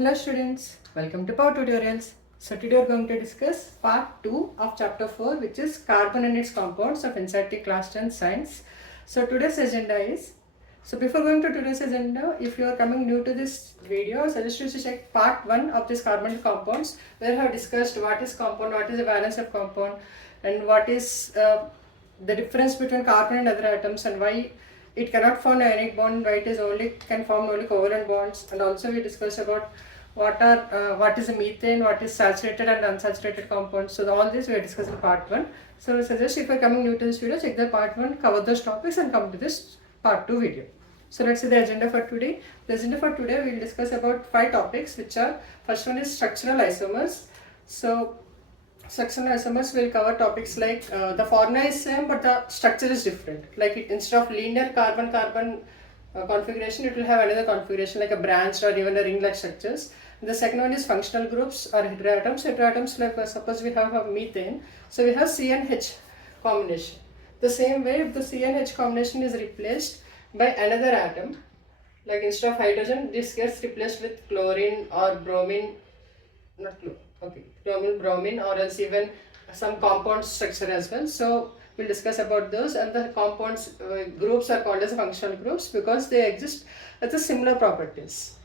Hello students, welcome to Power Tutorials. So today we are going to discuss part 2 of chapter 4, which is carbon and its compounds of NCERT class 10 science. So today's agenda is, before going to today's agenda, if you are coming new to this video, I suggest you to check part 1 of this carbon compounds, where I have discussed what is compound, what is the valence of compound, and what is the difference between carbon and other atoms, and why it cannot form an ionic bond, why it is can form only covalent bonds. And also we discuss about what is a methane, what is saturated and unsaturated compounds. So all this we are discussing part 1. So I suggest if you are coming new to this video, check the part 1, cover those topics and come to this part 2 video. So let's see the agenda for today. The agenda for today we will discuss about 5 topics, which are, first one is structural isomers. So structural isomers will cover topics like the formula is same but the structure is different. Like instead of linear carbon-carbon configuration, it will have another configuration like a branched or even a ring-like structures. The second one is functional groups or heteroatoms. Heteroatoms, like suppose we have methane, so we have C and H combination. The same way, if the C and H combination is replaced by another atom, like instead of hydrogen, this gets replaced with chlorine or bromine, not chlorine. Okay, bromine, or else even some compound structure as well. So we'll discuss about those, and the compounds groups are called as functional groups because they exist with the similar properties.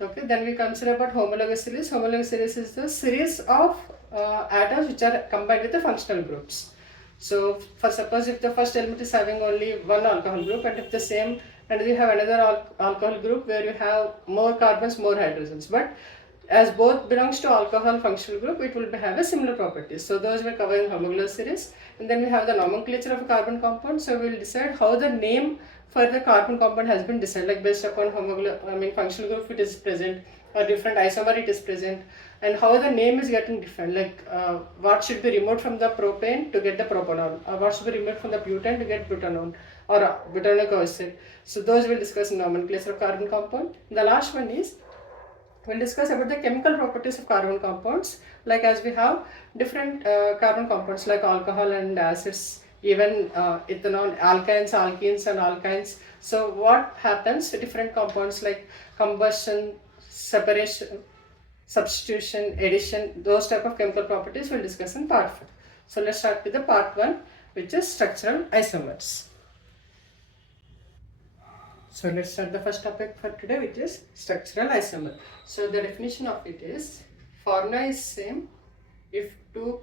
Okay, then we consider about homologous series. Homologous series is the series of atoms which are combined with the functional groups. So for suppose if the first element is having only one alcohol group, and if the same, and we have another alcohol group where you have more carbons, more hydrogens, but as both belongs to alcohol functional group, it will have a similar properties. So those we cover in homologous series. And then we have the nomenclature of a carbon compound. So we will decide how the name for the carbon compound has been decided, like based upon functional group it is present, or different isomer it is present, and how the name is getting different, like what should be removed from the propane to get the propanol, or what should be removed from the butane to get butanone, or butanoic acid. So those we'll discuss in nomenclature of carbon compound. The last one is, we'll discuss about the chemical properties of carbon compounds, like as we have different carbon compounds like alcohol and acids, even ethanol, alkanes, alkenes and alkynes. So what happens to different compounds like combustion, separation, substitution, addition, those type of chemical properties we'll discuss in part 4. So let's start with the part 1, which is structural isomers. So let's start the first topic for today, which is structural isomer. So the definition of it is, formula is same if two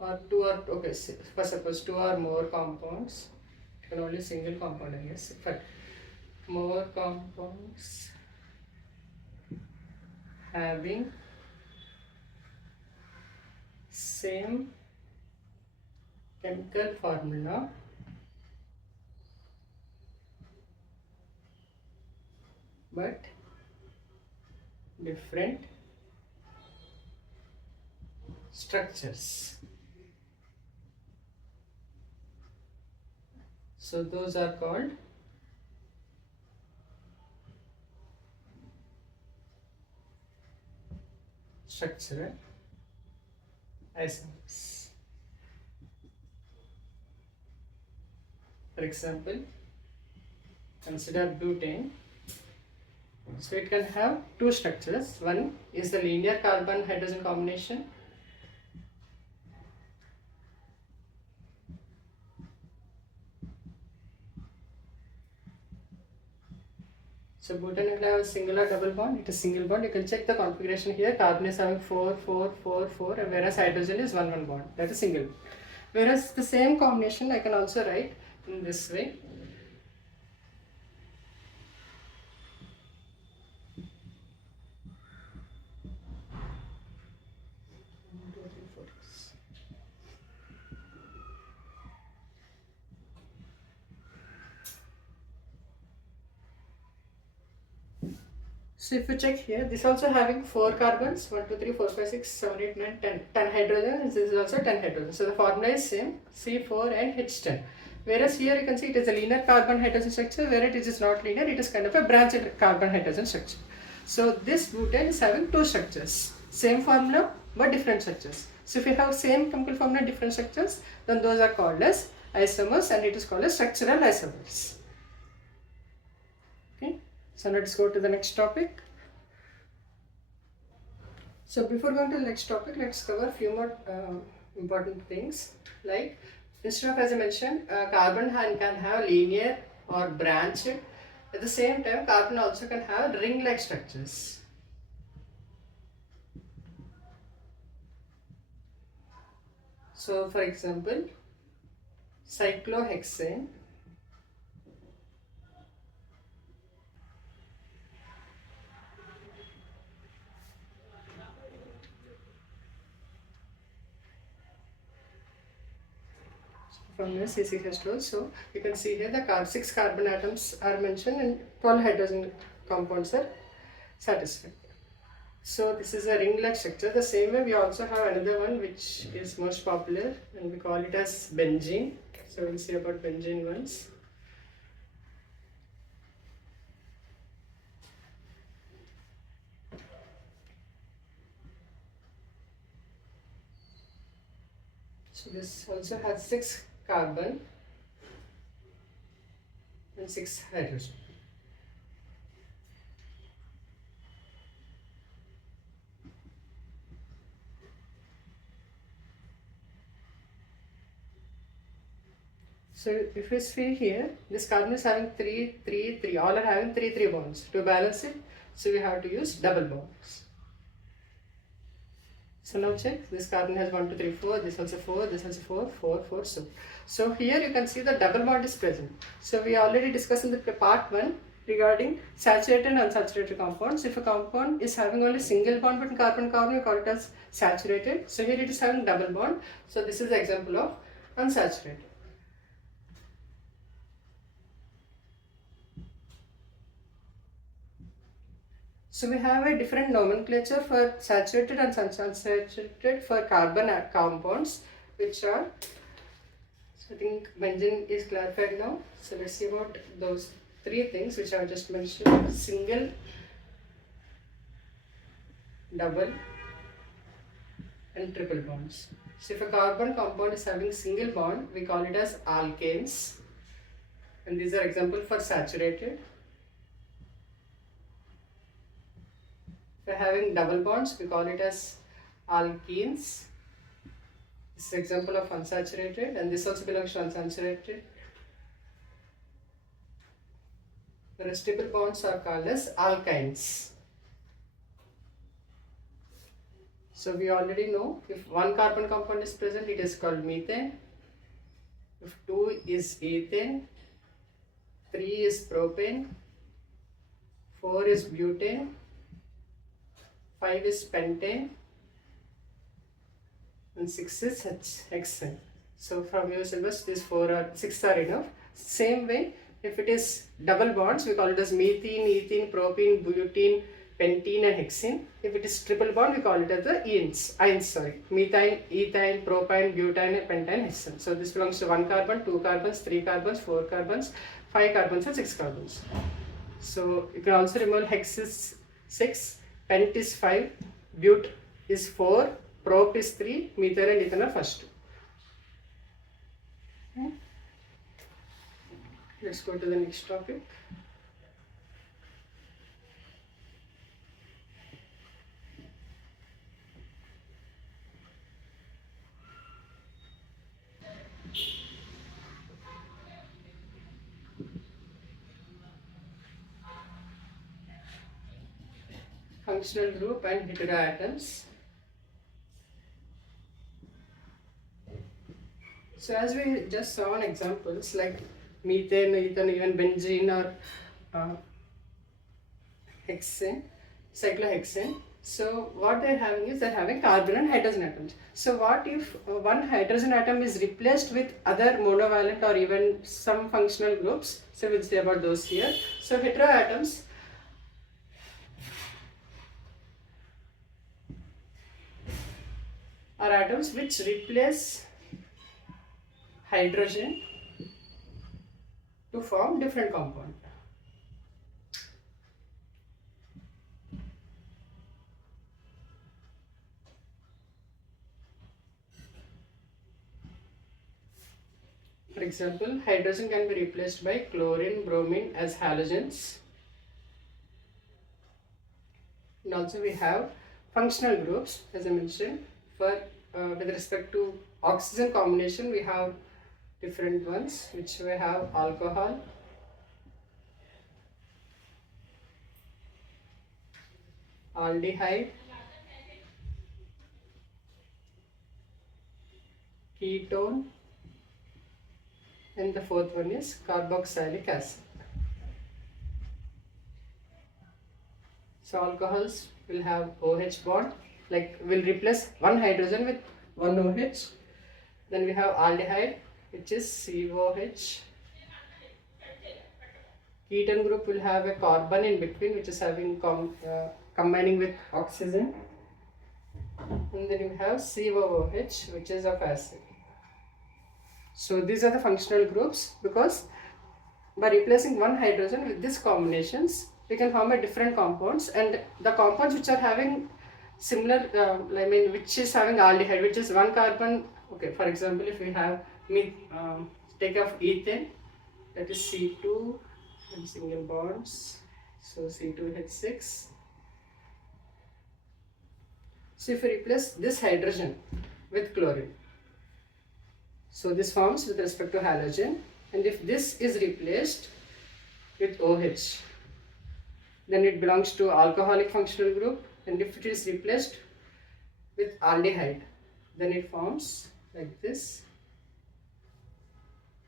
or okay, for suppose 2 or more compounds, it can only single compound I guess, but more compounds having same chemical formula but different structures. So those are called structural isomers. For example, consider butane. So it can have 2 structures. One is the linear carbon hydrogen combination. So butane will have a single or double bond. It is single bond. You can check the configuration here. Carbon is having 4, 4, 4, 4, whereas hydrogen is 1, 1 bond. That is single. Whereas the same combination I can also write in this way. So if you check here, this also having 4 carbons, 1, 2, 3, 4, 5, 6, 7, 8, 9, 10, 10 hydrogens. This is also 10 hydrogens. So the formula is same, C4 and H10. Whereas here you can see it is a linear carbon hydrogen structure, where it is not linear, it is kind of a branched carbon hydrogen structure. So this butane is having 2 structures, same formula but different structures. So if you have same chemical formula, different structures, then those are called as isomers, and it is called as structural isomers. Okay. So let's go to the next topic. So before going to the next topic, let's cover a few more important things. Like instead of, as I mentioned, carbon can have linear or branched. At the same time, carbon also can have ring-like structures. So for example, cyclohexane from the C6H12. So you can see here the 6 carbon atoms are mentioned and 12 hydrogen compounds are satisfied. So this is a ring-like structure. The same way we also have another one which is most popular and we call it as benzene. So we'll see about benzene once. So this also has 6 carbon and 6 hydrogen. So if you see here, this carbon is having 3, 3, 3, all are having 3, 3 bonds. To balance it, so we have to use double bonds. So now check, this carbon has 1, 2, 3, 4, this also 4, this also 4, 4, 4, so here you can see the double bond is present. So we already discussed in the part 1 regarding saturated and unsaturated compounds. If a compound is having only single bond between carbon, we call it as saturated. So here it is having double bond. So this is the example of unsaturated. So we have a different nomenclature for saturated and unsaturated for carbon compounds, which are, so I think benzene is clarified now. So let's see about those 3 things which I have just mentioned: single, double and triple bonds. So if a carbon compound is having single bond, we call it as alkanes, and these are example for saturated. If we are having double bonds, we call it as alkenes. This is example of unsaturated, and this also belongs to unsaturated. Whereas triple bonds are called as alkynes. So we already know if 1 carbon compound is present, it is called methane. If 2 is ethane, 3 is propane, 4 is butane, 5 is pentane, and 6 is hexane. So from your syllabus, these 4 or 6 are enough. Same way, if it is double bonds, we call it as methane, ethene, propene, butene, pentene, and hexene. If it is triple bond, we call it as the methyne, ethine, propane, butane, pentane, hexane. So this belongs to 1 carbon, 2 carbons, 3 carbons, 4 carbons, 5 carbons, and 6 carbons. So you can also remember hex is 6. Pent is 5, but is 4, prop is 3, methyl and ethane are first 2. Okay. Let's go to the next topic. Functional group and heteroatoms. So as we just saw on examples like methane, ethane, even benzene or hexane, cyclohexane. So what they're having is they're having carbon and hydrogen atoms. So what if one hydrogen atom is replaced with other monovalent or even some functional groups? So we'll see about those here. So heteroatoms are atoms which replace hydrogen to form different compound. For example, hydrogen can be replaced by chlorine, bromine as halogens. And also we have functional groups, as I mentioned, for with respect to oxygen combination, we have different ones, which we have alcohol, aldehyde, ketone, and the fourth one is carboxylic acid. So alcohols will have OH bond, like will replace one hydrogen with one OH. Then we have aldehyde, which is COH. Ketone group will have a carbon in between, which is having combining with oxygen. And then you have COOH, which is of acid. So these are the functional groups, because by replacing one hydrogen with these combinations, we can form a different compounds, and the compounds which are having similar, which is having aldehyde, which is one carbon. Okay, for example, if we have take off ethane, that is C2 and single bonds, so C2H6. So if we replace this hydrogen with chlorine, so this forms with respect to halogen, and if this is replaced with OH, then it belongs to alcoholic functional group, and if it is replaced with aldehyde, then it forms like this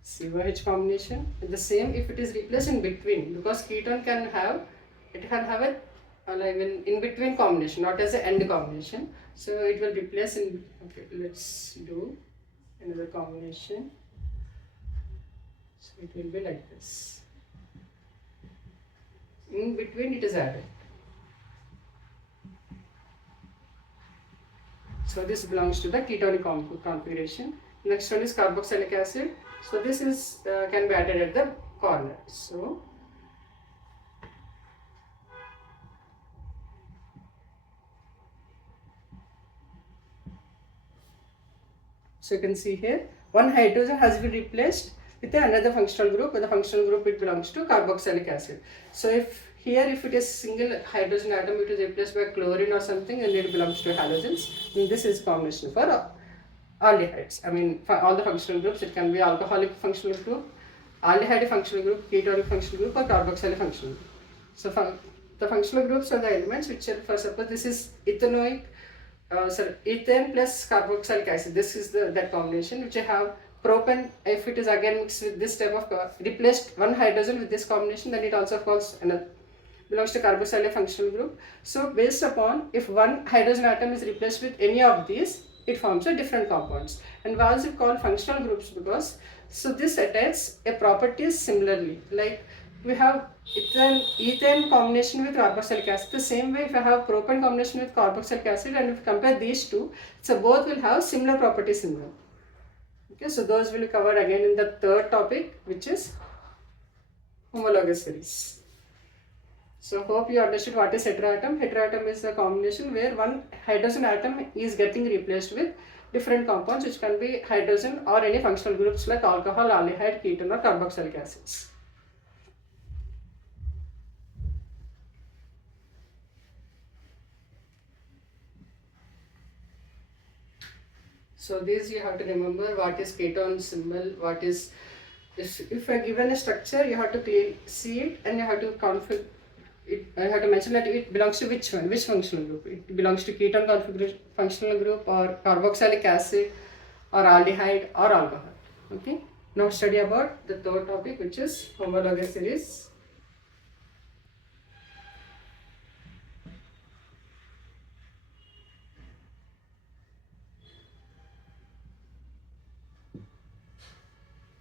COH combination. And the same if it is replaced in between, because ketone can have a in between combination, not as an end combination. So it will replace in, okay, let's do another combination. So it will be like this. In between it is added. So this belongs to the ketonic configuration. Next one is carboxylic acid. So this is can be added at the corner. So you can see here, one hydrogen has been replaced with another functional group. With the functional group, it belongs to carboxylic acid. So if it is single hydrogen atom, it is replaced by chlorine or something, and it belongs to halogens. And this is combination for aldehydes. I mean, for all the functional groups, it can be alcoholic functional group, aldehyde functional group, ketonic functional group, or carboxylic functional group. So the functional groups are the elements which are, for suppose this is ethanoic. Ethane plus carboxylic acid. This is that combination which I have propane. If it is again mixed with this type of replaced one hydrogen with this combination, then it also of course belongs to carboxylic functional group. So based upon if one hydrogen atom is replaced with any of these, it forms a different compounds. And why is it called functional groups? Because so this attaches a properties similarly, like we have ethane combination with carboxylic acid. The same way, if I have propane combination with carboxylic acid, and if you compare these two, so both will have similar properties in them. Okay, so those will be covered again in the third topic, which is homologous series. So hope you understood what is heteroatom. Heteroatom is a combination where one hydrogen atom is getting replaced with different compounds, which can be hydrogen or any functional groups like alcohol, aldehyde, ketone, or carboxylic acids. So this you have to remember what is ketone symbol, what is, if I given a structure, you have to see it, and you have to configure it. I have to mention that it belongs to which one, which functional group. It belongs to ketone configuration functional group, or carboxylic acid, or aldehyde, or alcohol. Okay. Now study about the third topic, which is homologous series.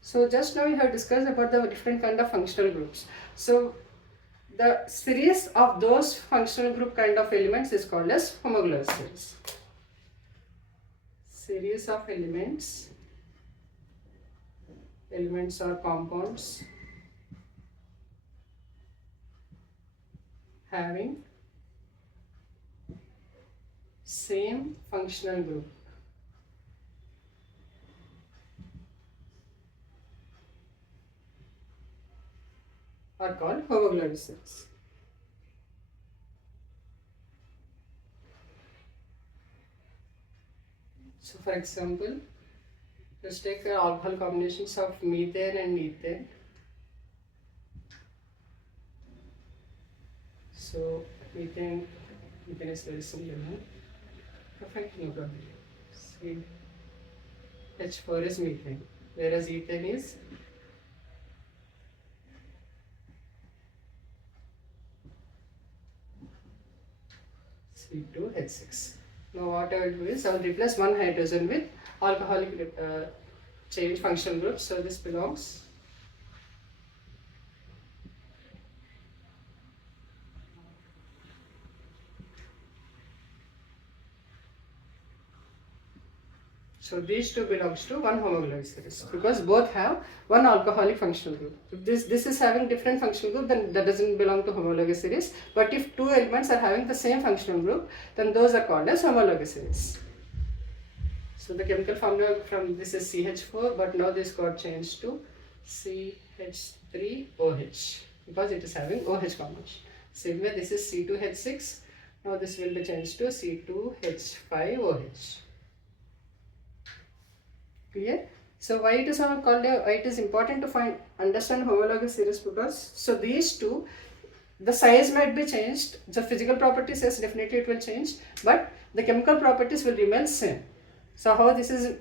So just now we have discussed about the different kind of functional groups. So the series of those functional group kind of elements is called as homologous series. Series of elements or compounds having same functional group. Are called homologous series. So for example, let's take alcohol combinations of methane and ethane. So methane is very similar. Perfect, no problem. See, H4 is methane, whereas ethane is C2H6. Now what I will do is I will replace one hydrogen with alcoholic change functional group. So this belongs so these two belongs to one homologous series because both have one alcoholic functional group. If this is having different functional group, then that doesn't belong to homologous series. But if two elements are having the same functional group, then those are called as homologous series. So the chemical formula from this is CH4, but now this got changed to CH3OH because it is having OH combination. Same way this is C2H6. Now this will be changed to C2H5OH. Clear? So why it is called why it is important to understand homologous series because so these two, the size might be changed, the physical properties yes definitely it will change, but the chemical properties will remain same. So how this is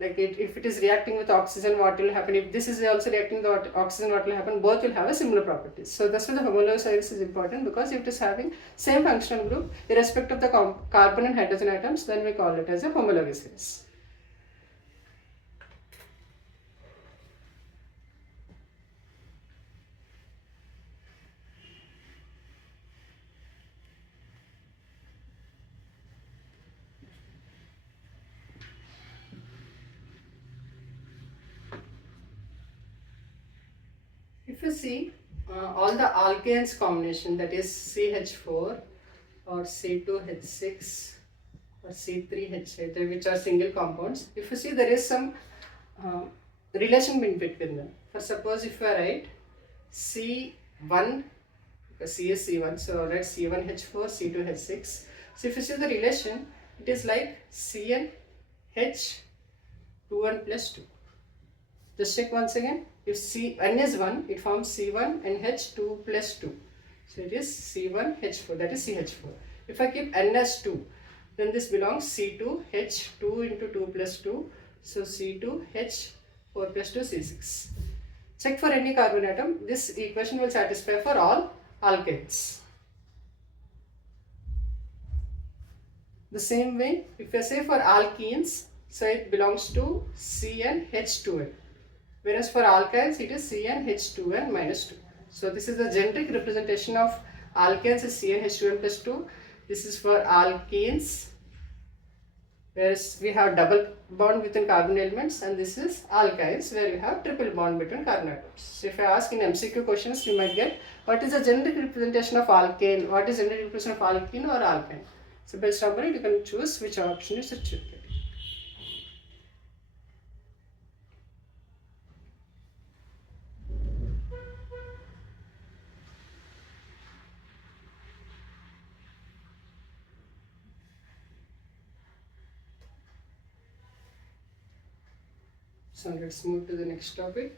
like if it is reacting with oxygen, what will happen? If this is also reacting with oxygen, what will happen? Both will have a similar properties. So that's why the homologous series is important because if it is having same functional group irrespective of the carbon and hydrogen atoms, then we call it as a homologous series. If you see all the alkanes combination, that is CH4 or C2H6 or C3H8, which are single compounds, if you see there is some relation between them. For suppose if you write C1, because C is C1, so write C1H4, C2H6. So if you see the relation, it is like CnH2n plus 2. Just check once again. If N is 1, it forms C1 and H2 plus 2. So it is C1H4, that is CH4. If I keep N as 2, then this belongs C2H2 into 2 plus 2. So C2H4 plus 2, C6. Check for any carbon atom. This equation will satisfy for all alkanes. The same way, if I say for alkenes, so it belongs to CnH2n. Whereas for alkynes, it is CnH2n minus 2. So this is the generic representation of alkanes is CnH2n plus 2. This is for alkenes, whereas we have double bond between carbon elements, and this is alkynes where you have triple bond between carbon atoms. So if I ask in MCQ questions, you might get what is the generic representation of alkane, what is generic representation of alkene or alkyne. So based on it, you can choose which option you should choose. So let's move to the next topic.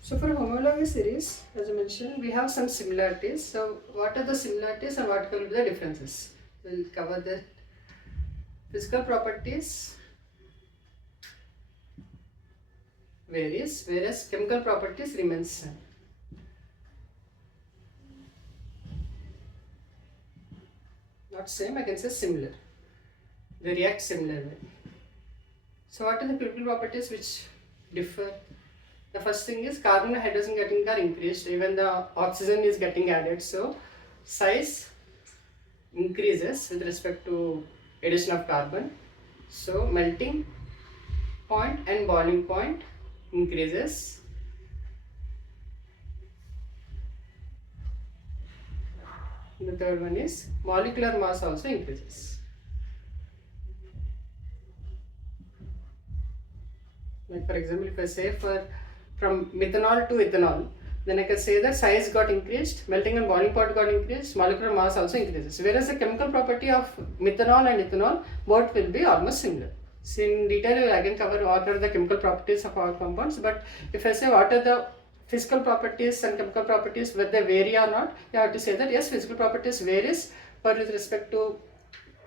So for homologous series, as I mentioned, we have some similarities. So what are the similarities and what will be the differences? We'll cover the physical properties varies, whereas chemical properties remains same. Not same, I can say similar. They react similarly. So what are the chemical properties which differ? The first thing is carbon and hydrogen getting are increased, even the oxygen is getting added, so size increases with respect to addition of carbon. So melting point and boiling point increases. The third one is molecular mass also increases. Like for example, if I say from methanol to ethanol, then I can say that size got increased, melting and boiling point got increased, molecular mass also increases. Whereas the chemical property of methanol and ethanol both will be almost similar. So in detail, we will again cover what are the chemical properties of our compounds. But if I say what are the physical properties and chemical properties, whether they vary or not, you have to say that yes, physical properties varies, but with respect to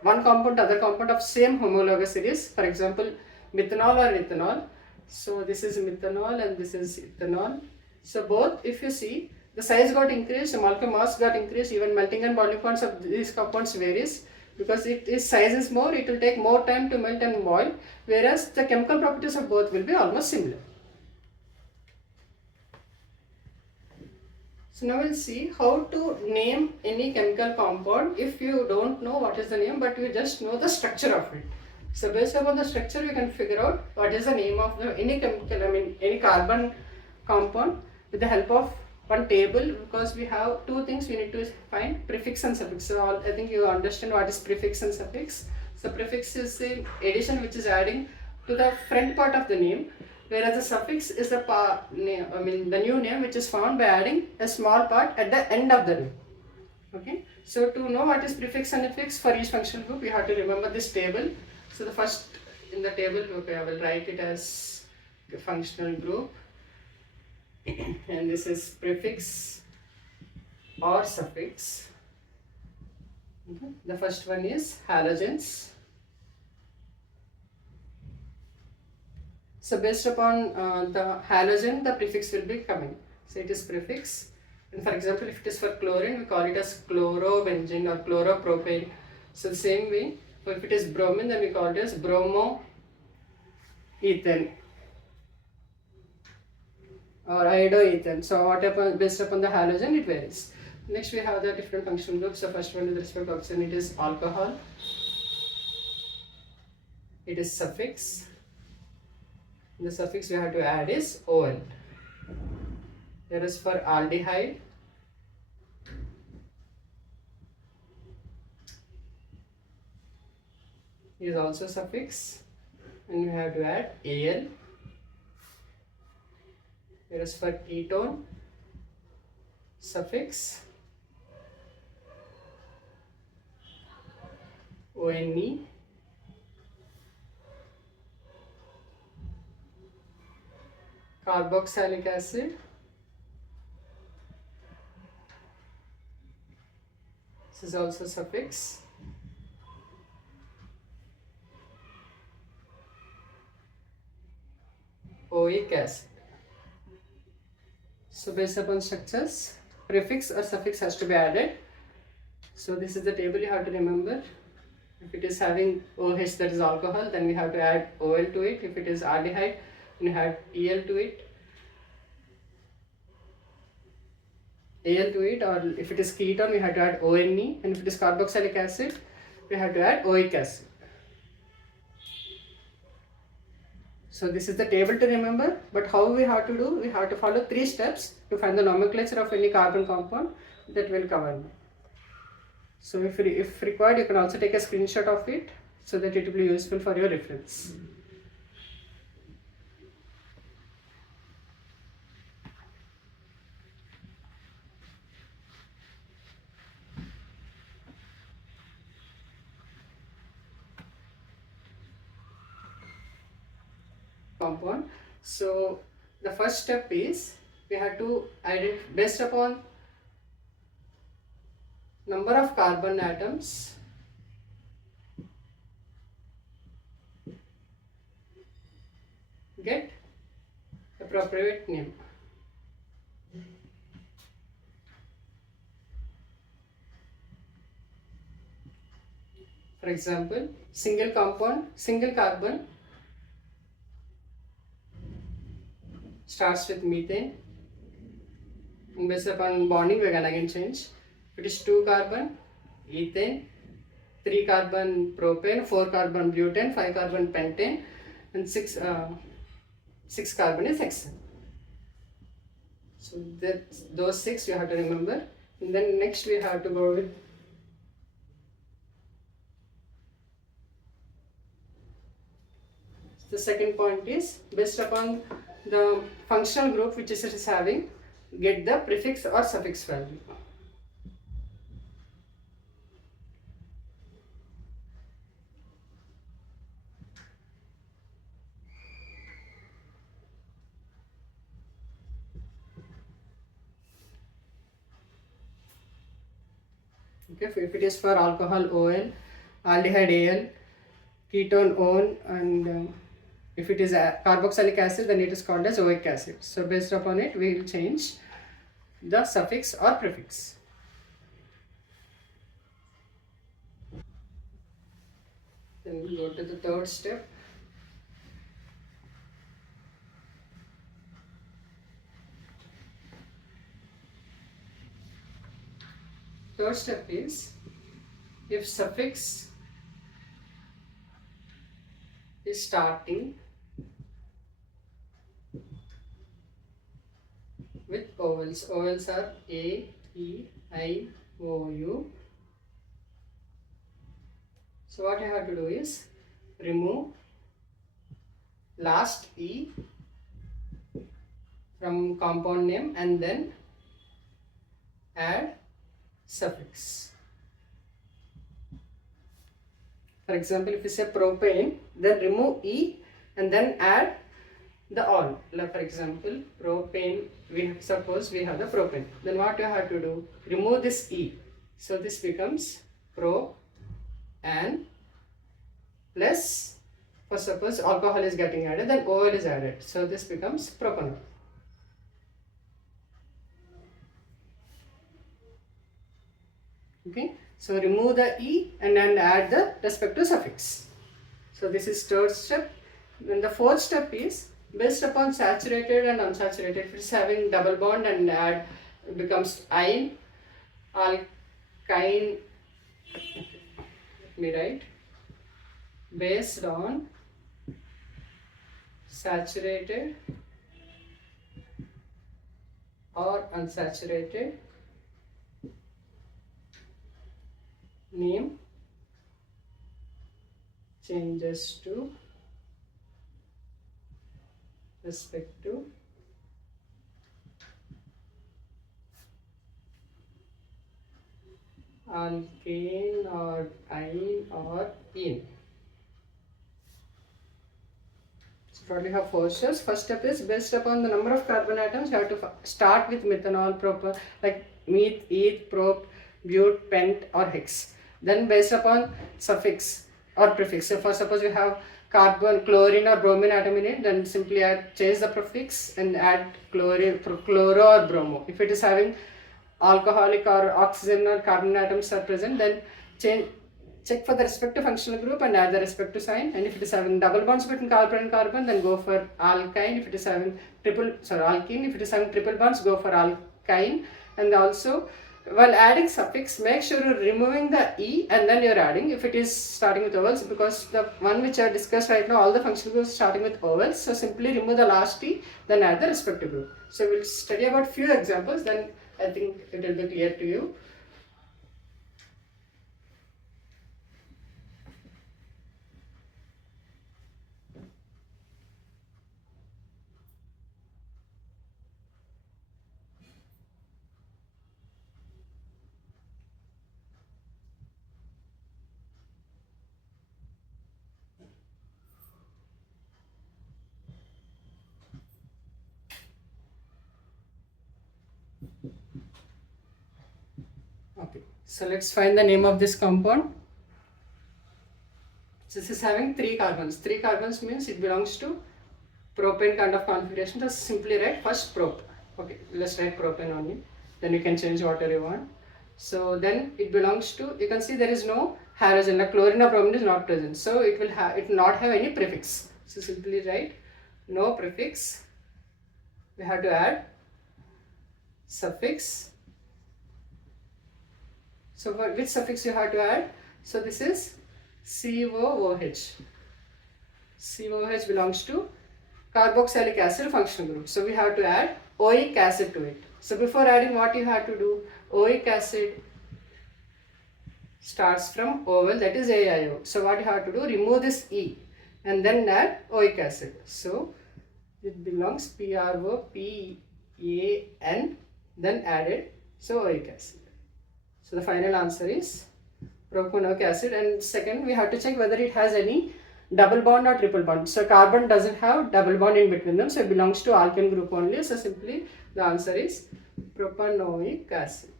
one compound to other compound of same homologous series. For example, methanol or ethanol. So this is methanol and this is ethanol. So both, if you see, the size got increased, the molecular mass got increased, even melting and boiling points of these compounds varies. Because size is more, it will take more time to melt and boil, whereas the chemical properties of both will be almost similar. So now we'll see how to name any chemical compound if you don't know what is the name, but you just know the structure of it. So based upon the structure, you can figure out what is the name of any chemical, any carbon compound with the help of one table, because we have two things we need to find: prefix and suffix. So I think you understand what is prefix and suffix. So prefix is the addition which is adding to the front part of the name, whereas the suffix is the the new name which is found by adding a small part at the end of the name. Okay. So to know what is prefix and suffix for each functional group, we have to remember this table. So the first in the table, okay, I will write it as the functional group. And this is prefix or suffix. Okay. The first one is halogens. So based upon the halogen, the prefix will be coming. So it is prefix. And for example, if it is for chlorine, we call it as chlorobenzene or chloropropane. So the same way, if it is bromine, then we call it as bromoethane or iodoethane. So whatever based upon the halogen, it varies. Next we have the different functional groups. So first one with respect to oxygen, it is alcohol. It is suffix. The suffix we have to add is ol. Whereas for aldehyde, is also suffix, and you have to add al. Whereas for ketone, suffix one. Carboxylic acid, this is also suffix. Oic acid. So based upon structures, prefix or suffix has to be added. So this is the table you have to remember. If it is having OH, that is alcohol, then we have to add OL to it. If it is aldehyde, you add EL to it. Or if it is ketone, we have to add ONE, and if it is carboxylic acid, we have to add oic acid. So this is the table to remember, but how we have to do, we have to follow 3 steps to find the nomenclature of any carbon compound that will cover. So if required, you can also take a screenshot of it so that it will be useful for your reference. Compound. So the first step is we have to identify based upon number of carbon atoms, get appropriate name. For example, single compound, single carbon starts with methane, and based upon bonding we can again change. It is 2 carbon ethane, 3 carbon propane, 4 carbon butane, 5 carbon pentane, and 6 carbon is hexane. So those 6 you have to remember. And then next we have to go with The second point is based upon the functional group which it is having, get the prefix or suffix value. Okay, if it is for alcohol OL, aldehyde AL, ketone ON, and if it is a carboxylic acid, then it is called as oic acid. So based upon it, we will change the suffix or prefix. Then we go to the third step. Third step is, if suffix is starting with vowels. Vowels are A, E, I, O, U. So what you have to do is remove last E from compound name and then add suffix. For example, if you say propane, then remove E and then add the all. Like for example, propane, suppose we have the propane. Then what you have to do? Remove this E. So this becomes pro and plus, for suppose alcohol is getting added, then OL is added. So this becomes propanol. Okay, so remove the E and then add the respective suffix. So this is third step. Then the fourth step is based upon saturated and unsaturated. If it's having double bond and add, it becomes ine, alkyne. Let me write. Based on saturated or unsaturated, name changes to respective alkane or ine or ene. So probably have four steps. First step is based upon the number of carbon atoms, you have to start with methanol, propane, like meth, eth, prop, but, pent or hex. Then based upon suffix or prefix. So for suppose you have carbon, chlorine or bromine atom in it, then simply change the prefix and add chlorine, chloro or bromo. If it is having alcoholic or oxygen or carbon atoms are present, then check for the respective functional group and add the respective sign. And if it is having double bonds between carbon and carbon, then go for alkyne. If it is having alkene. If it is having triple bonds, go for alkyne. And also, while adding suffix, make sure you're removing the E and then you're adding if it is starting with vowels, because the one which I discussed right now, all the functional groups starting with vowels. So simply remove the last E, then add the respective group. So we'll study about few examples, then I think it will be clear to you. Okay, so let's find the name of this compound. So this is having 3 carbons. 3 carbons means it belongs to propane kind of configuration. Just simply write first prop. Okay, let's write propane only. Then you can change whatever you want. So then it belongs to, you can see there is no halogen, like chlorine or bromine is not present. So it will not have any prefix. So simply write no prefix. We have to add suffix. So for which suffix you have to add? So this is COOH. COOH belongs to carboxylic acid functional group. So we have to add oic acid to it. So before adding, what you have to do? Oic acid starts from vowel, that is AIO. So what you have to do? Remove this E. and then add oic acid. So it belongs PROPAN, then added, so oic acid. So the final answer is propanoic acid. And second, we have to check whether it has any double bond or triple bond. So carbon doesn't have double bond in between them, so it belongs to alkane group only. So simply the answer is propanoic acid.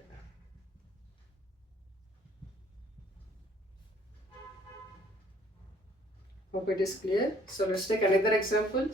Hope it is clear. So let's take another example.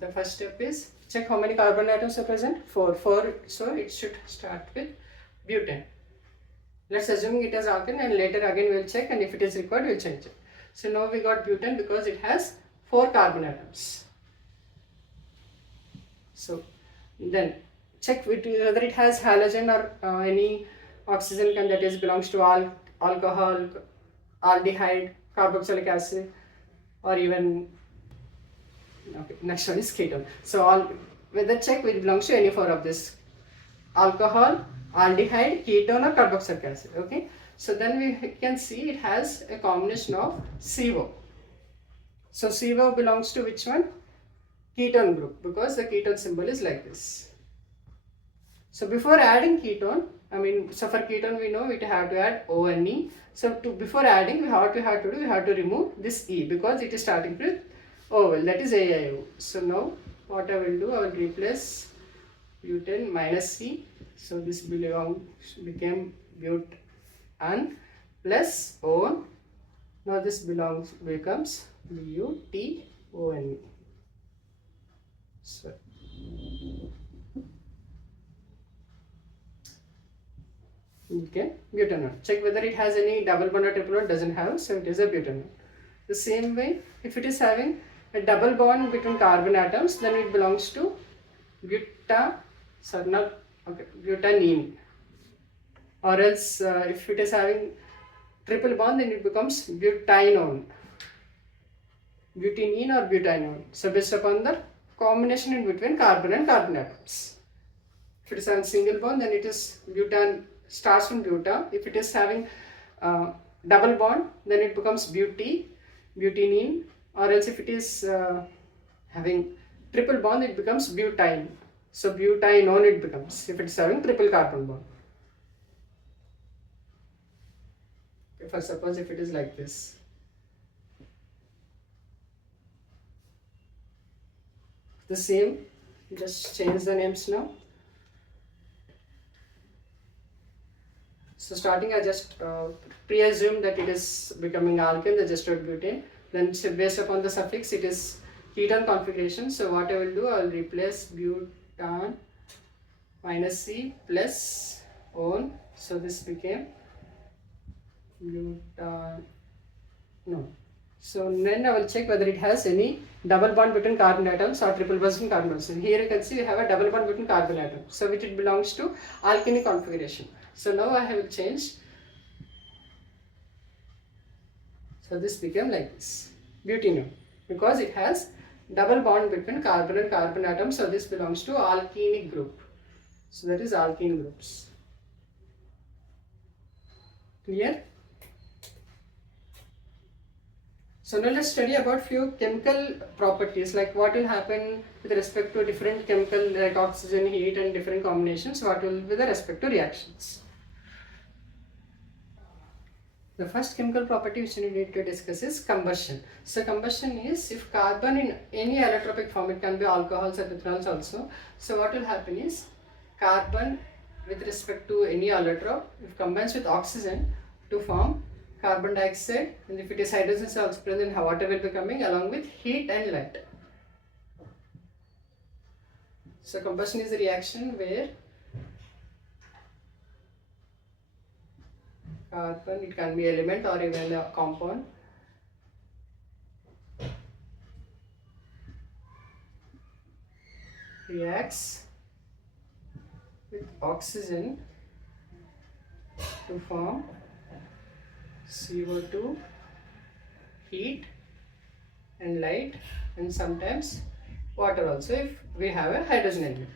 The first step is check how many carbon atoms are present. 4. So it should start with butane. Let's assume it is alkane, and later again we will check, and if it is required we will change it. So now we got butane because it has 4 carbon atoms. So then check whether it has halogen or any oxygen, that is belongs to alcohol, aldehyde, carboxylic acid, or even okay, next one is ketone. So whether check it belongs to any 4 of this: alcohol, aldehyde, ketone, or carboxylic acid. Okay, so then we can see it has a combination of CO. So CO belongs to which one? Ketone group, because the ketone symbol is like this. So before adding ketone, so for ketone we know we have to add O and E. So before adding, what we have to do, we have to remove this E because it is starting with O, that is AIO. So now what I will do, I will replace butane minus C. So this became butan plus O. Now this becomes BUTONE. So okay, butanol. Check whether it has any double bond or triple bond. Doesn't have, so it is a butanol. The same way, if it is having a double bond between carbon atoms, then it belongs to butanene. Or else, if it is having triple bond, then it becomes butanone, butene or butanone. So based upon the combination in between carbon and carbon atoms. If it is having single bond, then it is butan, starts from buta. If it is having double bond, then it becomes butenene. Or else if it is having triple bond, it becomes butane. So butanone it becomes, if it is having triple carbon bond. If I suppose if it is like this. The same, just change the names now. So starting, I just pre-assume that it is becoming alkane, I just wrote butane. Then based upon the suffix, it is ketone configuration. So what I will do, I will replace butan minus C plus on. So this became butan. No. So then I will check whether it has any double bond between carbon atoms or triple bond between carbon atoms. Here you can see we have a double bond between carbon atoms, so which it belongs to alkene configuration. So now I have changed. So this became like this, butanone, because it has double bond between carbon and carbon atoms. So this belongs to alkene group. So that is alkene groups. Clear? So now let's study about few chemical properties, like what will happen with respect to different chemical, like oxygen, heat, and different combinations. What will be with respect to reactions. The first chemical property which we need to discuss is combustion. So combustion is if carbon in any allotropic form, it can be alcohols or ethanols also. So what will happen is carbon with respect to any allotrop, if combines with oxygen to form carbon dioxide, and if it is hydrogen is also present, water will be coming along with heat and light. So combustion is a reaction where carbon, it can be element or even a compound, reacts with oxygen to form CO2, heat and light, and sometimes water also if we have a hydrogen element.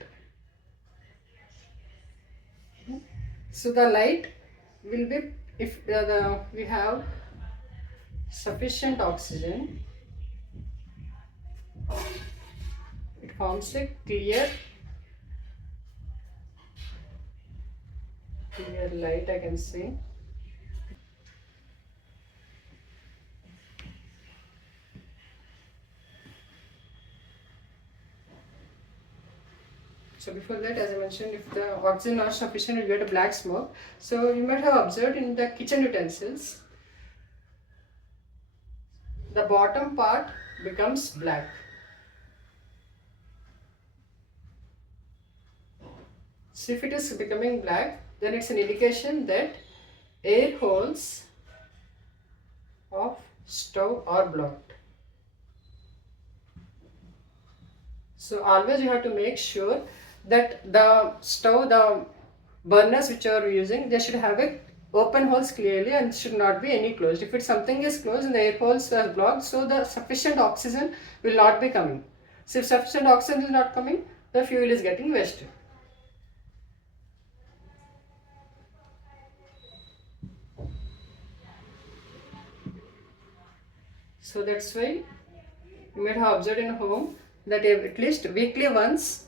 So the light will be, if we have sufficient oxygen, it forms a clear light, I can say. So before that, as I mentioned, if the oxygen not sufficient, you get a black smoke. So you might have observed in the kitchen utensils, the bottom part becomes black. So if it is becoming black, then it's an indication that air holes of stove are blocked. So always you have to make sure that the stove, the burners which you are using, they should have a open holes clearly and should not be any closed. If it's something is closed and the air holes are blocked, so the sufficient oxygen will not be coming. So if sufficient oxygen is not coming, the fuel is getting wasted. So that's why you might have observed in home that at least weekly once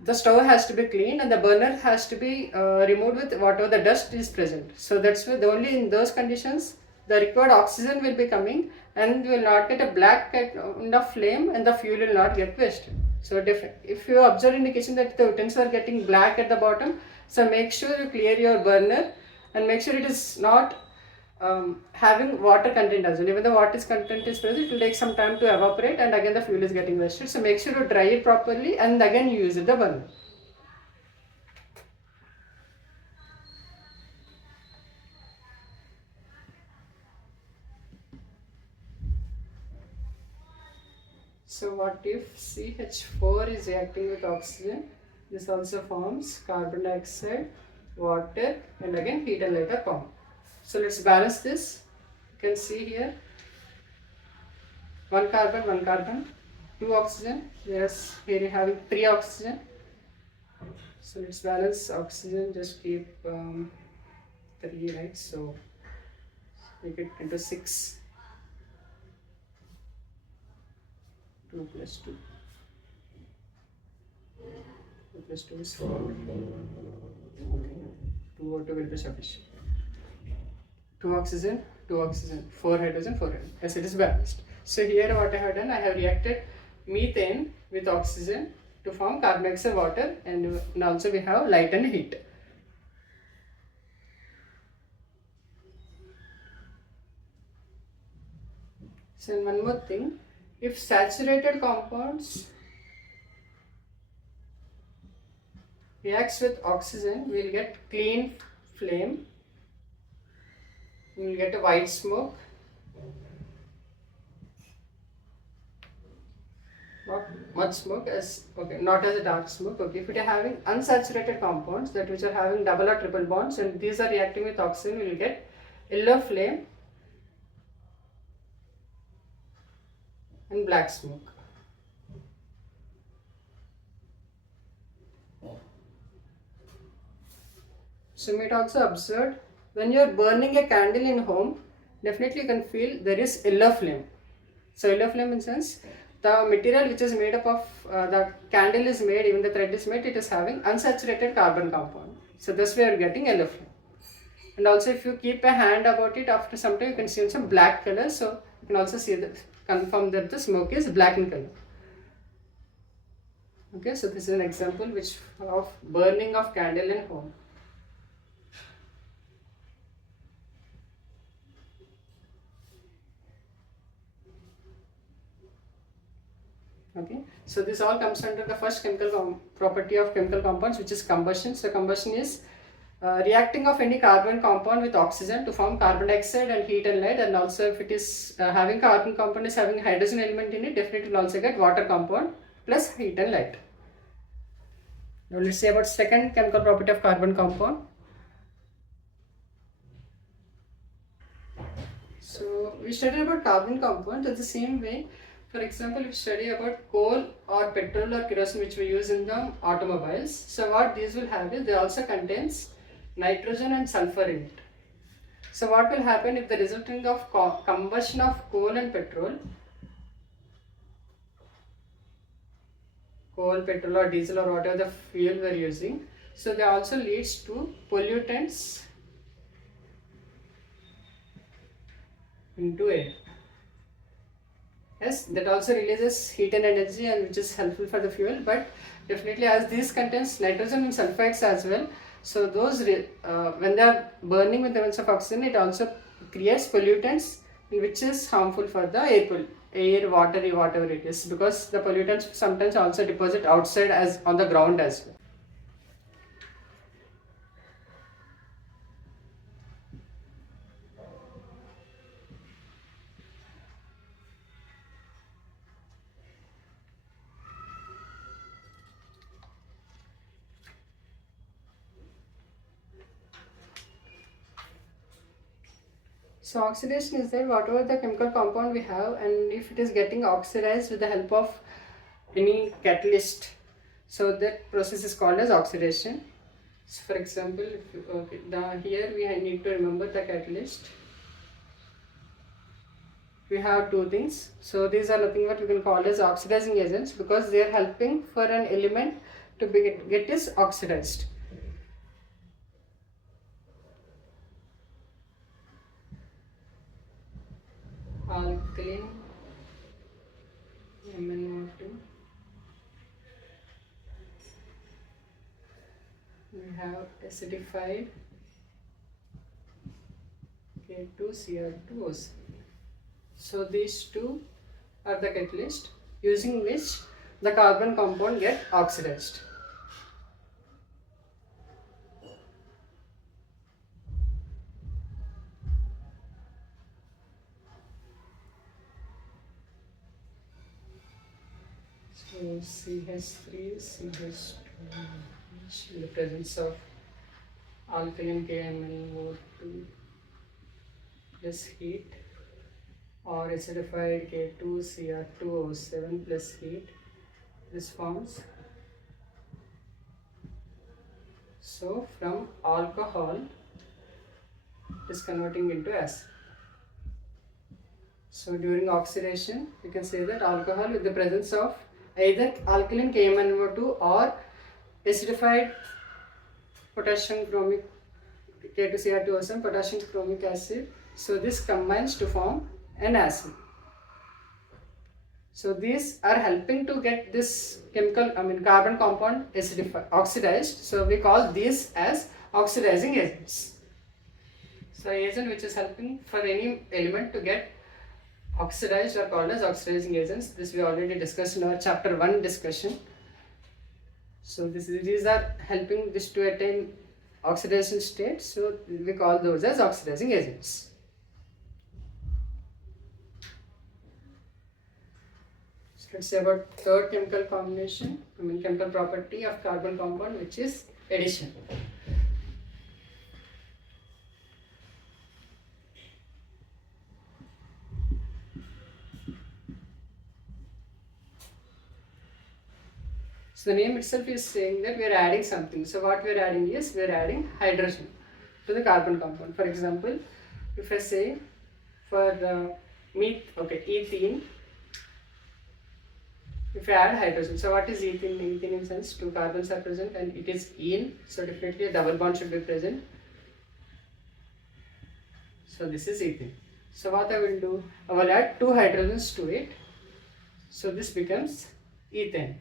the stove has to be cleaned and the burner has to be removed with whatever the dust is present. So that's why only in those conditions the required oxygen will be coming and you will not get a black kind of flame and the fuel will not get wasted. So if you observe in the kitchen that the utensils are getting black at the bottom, so make sure you clear your burner and make sure it is not having water content as well. Even the water content is present, it will take some time to evaporate and again the fuel is getting wasted. So make sure to dry it properly and again use the burner. So what if CH4 is reacting with oxygen? This also forms carbon dioxide, water, and again heat and light are formed. So let's balance this. You can see here, one carbon, two oxygen. Yes, here you have 3 oxygen. So let's balance oxygen. Just keep 3, right? So make it into 6. 2 plus 2. 2 plus 2 is 4. Okay. 2 O2 will be sufficient. 2 oxygen, 4 hydrogen, 4 hydrogen. Yes, it is balanced. So here what I have done, I have reacted methane with oxygen to form carbon dioxide, water, and also we have light and heat. So one more thing, if saturated compounds reacts with oxygen, we will get clean flame. We will get a white smoke, not much smoke, as okay, not as a dark smoke. Okay, if we are having unsaturated compounds that which are having double or triple bonds and these are reacting with oxygen, we will get yellow flame and black smoke. So you might also observe when you are burning a candle in home, definitely you can feel there is yellow flame. So yellow flame in sense, the material which is made up of the candle is made, even the thread is made, it is having unsaturated carbon compound. So this way you are getting yellow flame. And also if you keep a hand about it, after some time you can see some black color. So you can also see that, confirm that the smoke is black in color. Okay, so this is an example which of burning of candle in home. Okay, so this all comes under the first chemical property of chemical compounds, which is combustion. So combustion is reacting of any carbon compound with oxygen to form carbon dioxide and heat and light, and also if it is having carbon compound is having hydrogen element in it, definitely will also get water compound plus heat and light. Now let's see about second chemical property of carbon compound. So we studied about carbon compounds in the same way. For example, we study about coal or petrol or kerosene which we use in the automobiles. So what these will have is they also contains nitrogen and sulfur in it. So what will happen if the resulting of combustion of coal and petrol, petrol or diesel or whatever the fuel we are using, so they also leads to pollutants into air. Yes, that also releases heat and energy, and which is helpful for the fuel, but definitely as these contains nitrogen and sulfides as well, so those when they are burning with the amounts of oxygen, it also creates pollutants which is harmful for the air, water, whatever it is, because the pollutants sometimes also deposit outside as on the ground as well. So oxidation is that whatever the chemical compound we have, and if it is getting oxidized with the help of any catalyst, so that process is called as oxidation. So for example, here we need to remember the catalyst. We have two things. So these are nothing but we can call as oxidizing agents, because they are helping for an element to get is oxidized. Alkaline, MnO2. We have acidified K2Cr2O7. So these two are the catalyst using which the carbon compound get oxidized. So CH3, CH2 in the presence of alkaline KMnO2 plus heat, or acidified K2Cr2O7 plus heat, this forms. So from alcohol it is converting into acid. So during oxidation you can say that alcohol with the presence of either alkaline KMnO2 or acidified potassium chromic K2Cr2O7 potassium chromic acid, so this combines to form an acid. So these are helping to get this carbon compound oxidized, so we call these as oxidizing agents. So agent which is helping for any element to get oxidized are called as oxidizing agents. This we already discussed in our chapter 1 discussion. So these are helping this to attain oxidation state, so we call those as oxidizing agents. So let's say about third chemical combination, chemical property of carbon compound, which is addition. So the name itself is saying that we are adding something. So what we are adding is we are adding hydrogen to the carbon compound. For example, if I say for ethene, if I add hydrogen, so what is ethene? Ethene in sense two carbons are present and it is ene, so definitely a double bond should be present. So this is ethene. So what I will do, I will add two hydrogens to it. So this becomes ethane.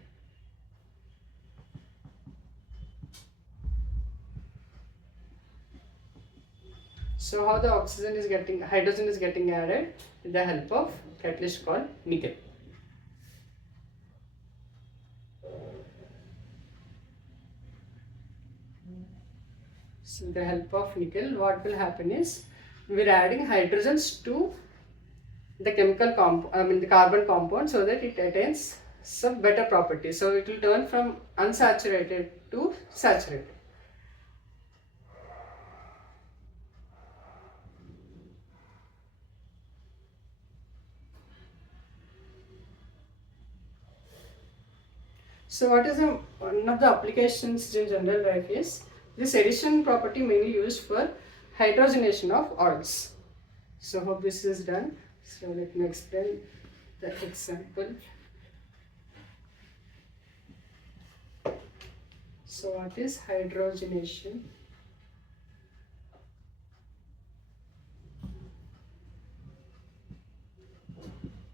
So how the hydrogen is getting added with the help of catalyst called nickel. So with the help of nickel, what will happen is we are adding hydrogens to the the carbon compound, so that it attains some better properties. So it will turn from unsaturated to saturated. So what is one of the applications in general life is this addition property mainly used for hydrogenation of oils. So hope this is done. So let me explain the example. So what is hydrogenation?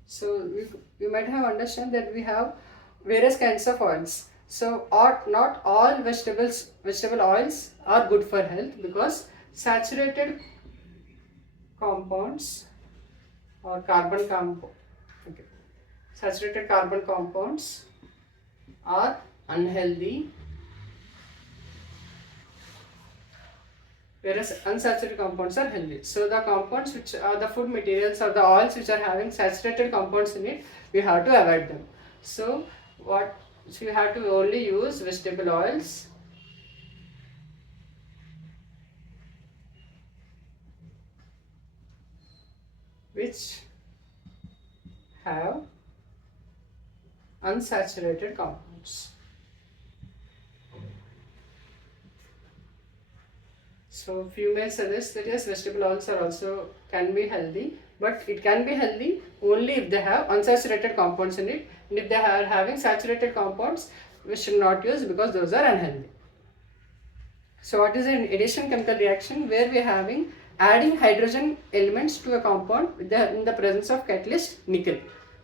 So you might have understood that we have various kinds of oils. So not all vegetable oils are good for health, because saturated compounds or saturated carbon compounds are unhealthy, whereas unsaturated compounds are healthy. So the compounds which are the food materials or the oils which are having saturated compounds in it, we have to avoid them. So you have to only use vegetable oils which have unsaturated compounds. So few may suggest that yes, vegetable oils are also can be healthy, but it can be healthy only if they have unsaturated compounds in it, and if they are having saturated compounds, we should not use because those are unhealthy. So what is an addition chemical reaction where we are having adding hydrogen elements to a compound in the presence of catalyst nickel.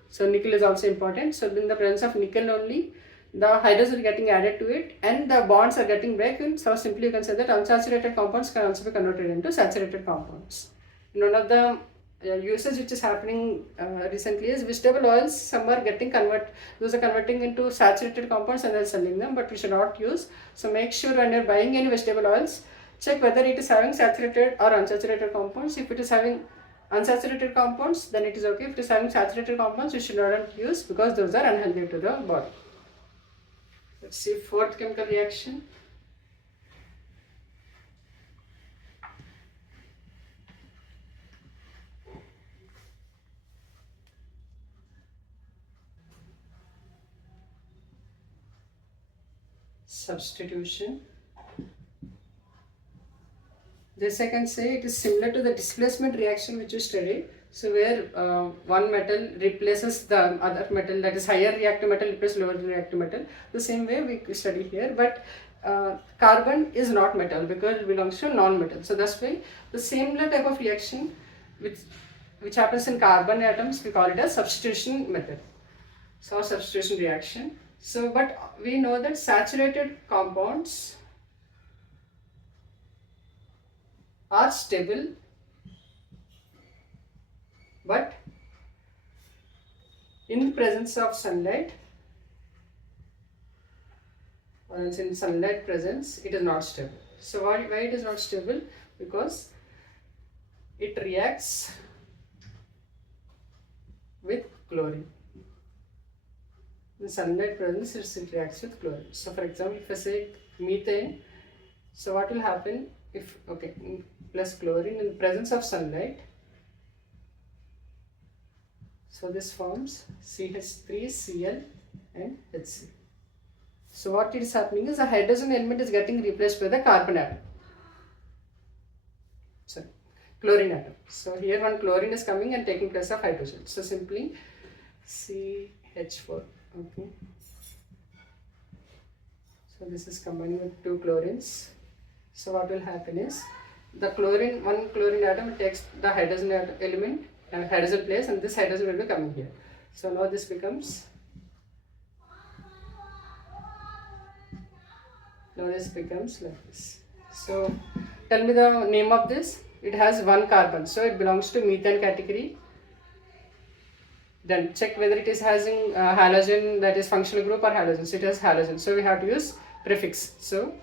So nickel is also important. So in the presence of nickel only, the hydrogen is getting added to it and the bonds are getting broken. So simply you can say that unsaturated compounds can also be converted into saturated compounds. One of the usage which is happening recently is vegetable oils. Some are getting those are converting into saturated compounds and they're selling them, but we should not use. So make sure when you're buying any vegetable oils, check whether it is having saturated or unsaturated compounds. If it is having unsaturated compounds, then it is okay. If it is having saturated compounds, you should not use because those are unhealthy to the body. Let's see fourth chemical reaction. Substitution. This I can say it is similar to the displacement reaction which you studied. So where one metal replaces the other metal, that is higher reactive metal replaces lower reactive metal. The same way we study here, but carbon is not metal because it belongs to non-metal. So that's why the similar type of reaction which happens in carbon atoms, we call it as substitution method. So substitution reaction. So but we know that saturated compounds are stable, but in presence of sunlight or else in sunlight presence, it is not stable. So why it is not stable? Because it reacts with chlorine. In sunlight presence, it reacts with chlorine. So for example, if I say methane, so what will happen if, plus chlorine in the presence of sunlight, so this forms CH3Cl and HC. So what is happening is the hydrogen element is getting replaced by the carbon atom. Sorry, chlorine atom. So here one chlorine is coming and taking place of hydrogen. So simply CH4. Okay. So this is combining with two chlorines. So what will happen is the one chlorine atom takes the hydrogen element and hydrogen place, and this hydrogen will be coming here. So now this becomes like this. So tell me the name of this. It has one carbon, so it belongs to methane category. Then check whether it is having halogen, that is functional group, or halogen. So it has halogen, so we have to use prefix. So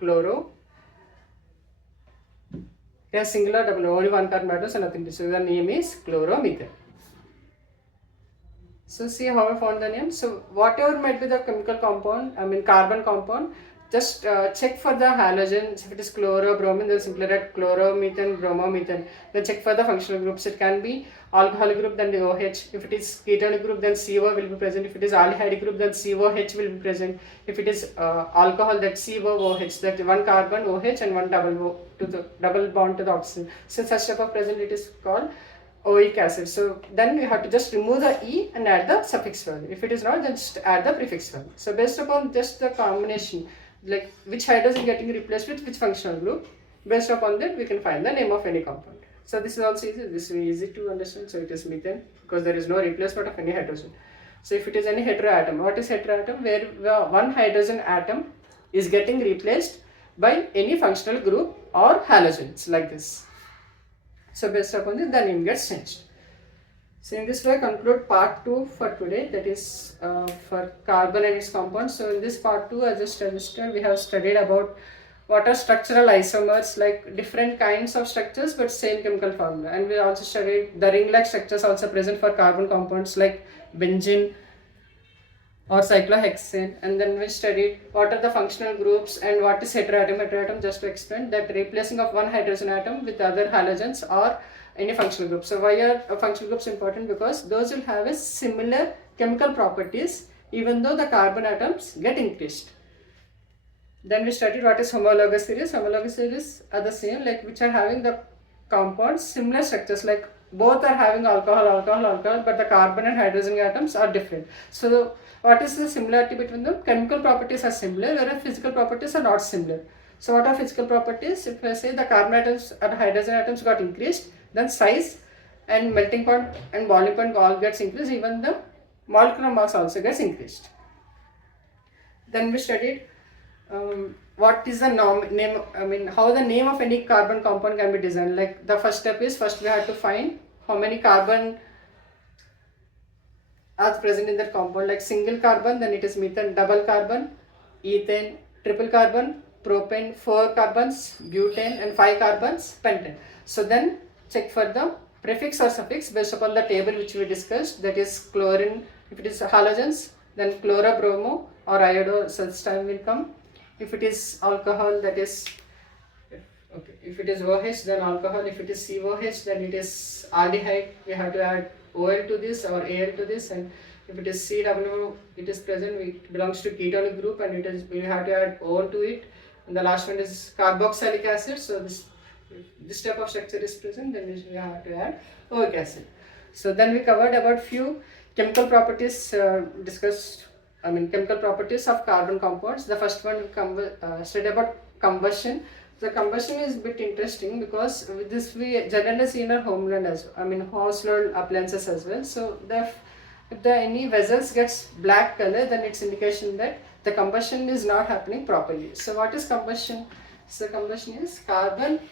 chloro. It has singular, double, only one carbon atom, so nothing to. So the name is chloromethane. So see how I found the name. So whatever might be the chemical compound, I mean carbon compound, just check for the halogens. If it is chlorobromine, then simply write chloromethane, bromomethane. Then check for the functional groups. It can be alcoholic group, then the OH. If it is ketonic group, then CO will be present. If it is aldehyde group, then COH will be present. If it is alcohol, that COOH, that one carbon OH and one double bond to the oxygen. So such type of present, it is called oic acid. So then we have to just remove the E and add the suffix value. If it is not, then just add the prefix value. So based upon just the combination, like which hydrogen getting replaced with which functional group, based upon that we can find the name of any compound. So this is also easy. This is easy to understand. So it is methane because there is no replacement of any hydrogen. So if it is any heteroatom, what is heteroatom? Where one hydrogen atom is getting replaced by any functional group or halogens like this. So based upon this, the name gets changed. So in this way, I conclude part 2 for today, that is for carbon and its compounds. So in this part 2, as a semester, we have studied about what are structural isomers, like different kinds of structures but same chemical formula. And we also studied the ring-like structures also present for carbon compounds like benzene or cyclohexane. And then we studied what are the functional groups and what is heteroatom. Heteroatom, just to explain, that replacing of one hydrogen atom with other halogens or any functional group. So why are functional groups important? Because those will have a similar chemical properties even though the carbon atoms get increased. Then we studied what is homologous series. Homologous series are the same, like which are having the compounds similar structures, like both are having alcohol, but the carbon and hydrogen atoms are different. So what is the similarity between them? Chemical properties are similar, whereas physical properties are not similar. So what are physical properties? If I say the carbon atoms and hydrogen atoms got increased, then size and melting point and boiling point all gets increased, even the molecular mass also gets increased. Then we studied what is the name, how the name of any carbon compound can be designed. Like the first step is, first we have to find how many carbon are present in that compound. Like single carbon, then it is methane, double carbon, ethane, triple carbon, propane, 4 carbons, butane, and 5 carbons, pentane. So then check for the prefix or suffix based upon the table which we discussed, that is chlorine. If it is halogens, then chlorobromo or iodo such time will come. If it is alcohol, that is, okay, if it is OH, then alcohol. If it is COH, then it is aldehyde. We have to add OL to this or AL to this. And if it is CW, it is present, it belongs to ketonic group, and we have to add O to it. And the last one is carboxylic acid. So this type of structure is present, then we have to add oic acid. So then we covered about few chemical properties chemical properties of carbon compounds. The first one we studied about combustion. The combustion is a bit interesting because with this we generally see in our homeland as well, household appliances as well. So if any vessels gets black color, then it's indication that the combustion is not happening properly. So what is combustion? So combustion is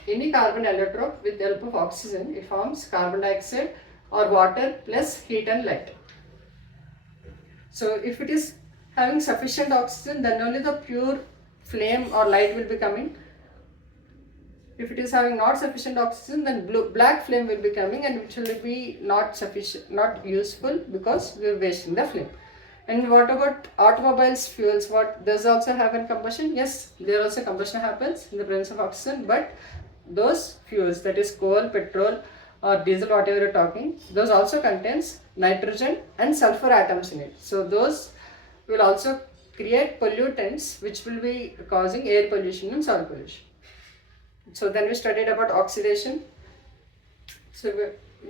any carbon allotrope with the help of oxygen, it forms carbon dioxide or water plus heat and light. So if it is having sufficient oxygen, then only the pure flame or light will be coming. If it is having not sufficient oxygen, then black flame will be coming, and which will be not sufficient, not useful, because we are wasting the flame. And what about automobiles fuels? What does also have in combustion? Yes, there also combustion happens in the presence of oxygen, but those fuels, that is coal, petrol or diesel, whatever you're talking, those also contains nitrogen and sulfur atoms in it. So those will also create pollutants which will be causing air pollution and soil pollution. So then we studied about oxidation. So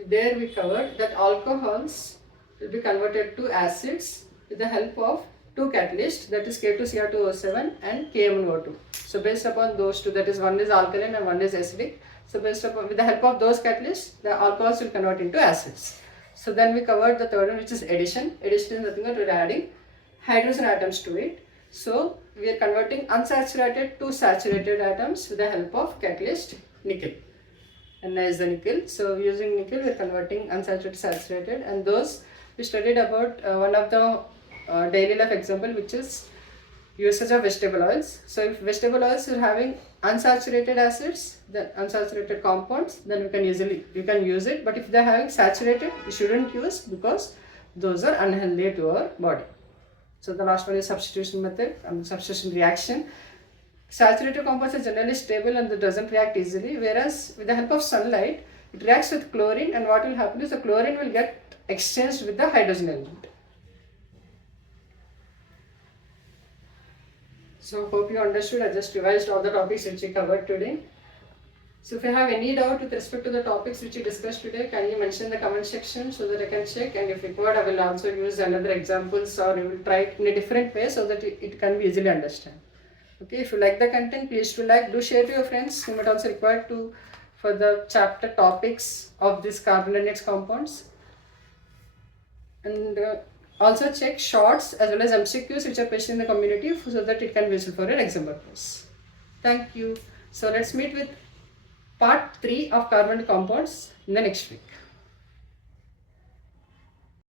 there we covered that alcohols will be converted to acids with the help of two catalysts, that is K2Cr2O7 and KMnO2. So based upon those two, that is one is alkaline and one is acidic. So based upon, with the help of those catalysts, the alcohols will convert into acids. So then we covered the third one, which is addition. Addition is nothing but we're adding hydrogen atoms to it. So we are converting unsaturated to saturated atoms with the help of catalyst nickel. And Na is the nickel. So using nickel we are converting unsaturated to saturated, and those we studied about one of the daily life example, which is usage of vegetable oils. So if vegetable oils are having unsaturated acids, the unsaturated compounds, then you can use it. But if they are having saturated, you shouldn't use, because those are unhealthy to our body. So the last one is substitution method and substitution reaction. Saturated compounds are generally stable and it doesn't react easily, whereas with the help of sunlight, it reacts with chlorine, and what will happen is the chlorine will get exchanged with the hydrogen element. So hope you understood. I just revised all the topics which we covered today. So if you have any doubt with respect to the topics which we discussed today, kindly mention in the comment section so that I can check, and if required, I will also use another examples, or we will try it in a different way so that it can be easily understood. Okay, if you like the content, please do like, do share to your friends. You might also require to for the chapter topics of these carbon-based compounds, and also check shorts as well as MCQs which are posted in the community so that it can be useful for your exam purpose. Thank you. So let's meet with part 3 of carbon compounds in the next week.